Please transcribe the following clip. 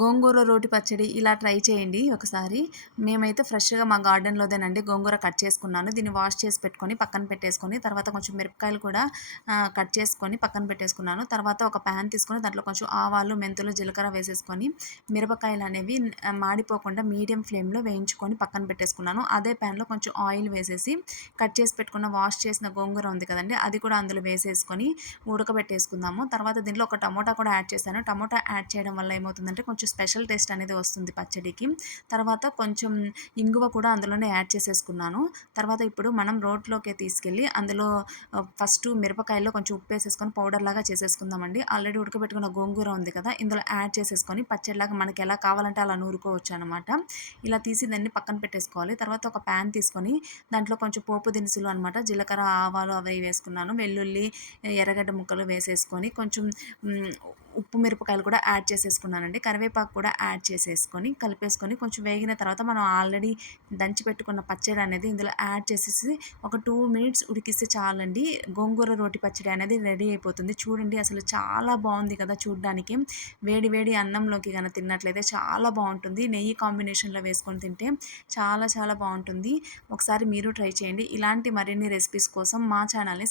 గోంగూర రోటి పచ్చడి ఇలా ట్రై చేయండి ఒకసారి. మేమైతే ఫ్రెష్‌గా మా గార్డెన్‌లోదేనండి గోంగూర కట్ చేసుకున్నాను. దీన్ని వాష్ చేసి పెట్టుకొని పక్కన పెట్టేసుకొని, తర్వాత కొంచెం మిరపకాయలు కూడా కట్ చేసుకొని పక్కన పెట్టేసుకున్నాను. తర్వాత ఒక ప్యాన్ తీసుకొని దాంట్లో కొంచెం ఆవాలు, మెంతులు, జీలకర్ర వేసేసుకొని మిరపకాయలనేవి మాడిపోకుండా మీడియం ఫ్లేమ్‌లో వేయించుకొని పక్కన పెట్టేసుకున్నాను. అదే ప్యాన్‌లో కొంచెం ఆయిల్ వేసేసి కట్ చేసి పెట్టుకున్న వాష్ చేసిన గోంగూర ఉంది కదండీ! అది కూడా అందులో వేసేసుకొని ఉడకబెట్టేసుకుందాము. తర్వాత దీంట్లో ఒక టమోటా కూడా యాడ్ చేశాను. టమోటా యాడ్ చేయడం వల్ల ఏమవుతుందంటే కొంచెం స్పెషల్ టేస్ట్ అనేది వస్తుంది పచ్చడికి. తర్వాత కొంచెం ఇంగువ కూడా అందులోనే యాడ్ చేసేసుకున్నాను. తర్వాత ఇప్పుడు మనం రోట్లోకి తీసుకెళ్ళి అందులో ఫస్టు మిరపకాయల్లో కొంచెం ఉప్పేసేసుకొని పౌడర్‌లాగా చేసేసుకుందామండి. ఆల్రెడీ ఉడకబెట్టుకున్న గోంగూర ఉంది కదా! ఇందులో యాడ్ చేసేసుకొని పచ్చడిలాగా మనకి ఎలా కావాలంటే అలా నూరుకోవచ్చనమాట. ఇలా తీసి దాన్ని పక్కన పెట్టేసుకోవాలి. తర్వాత ఒక ప్యాన్ తీసుకొని దాంట్లో కొంచెం పోపు దినుసులు అనమాట జీలకర్ర, ఆవాలు అవి వేసుకున్నాను. వెల్లుల్లి, ఎర్రగడ్డ ముక్కలు వేసేసుకొని కొంచెం ఉప్పు మిరపకాయలు కూడా యాడ్ చేసేసుకున్నానండి. కరివేపాకు కూడా యాడ్ చేసేసుకొని కలిపేసుకొని కొంచెం వేగిన తర్వాత మనం ఆల్రెడీ దంచి పెట్టుకున్న పచ్చడి అనేది ఇందులో యాడ్ చేసేసి ఒక 2 మినిట్స్ ఉడికిస్తే చాలండి. గోంగూర రోటి పచ్చడి అనేది రెడీ అయిపోతుంది. చూడండి అసలు చాలా బాగుంది కదా చూడ్డానికి. వేడి వేడి అన్నంలోకి గన తిన్నట్లయితే చాలా బాగుంటుంది. నెయ్యి కాంబినేషన్‌లో వేసుకొని తింటే చాలా చాలా బాగుంటుంది. ఒకసారి మీరు ట్రై చేయండి. ఇలాంటి మరిన్ని రెసిపీస్ కోసం మా ఛానల్‌ని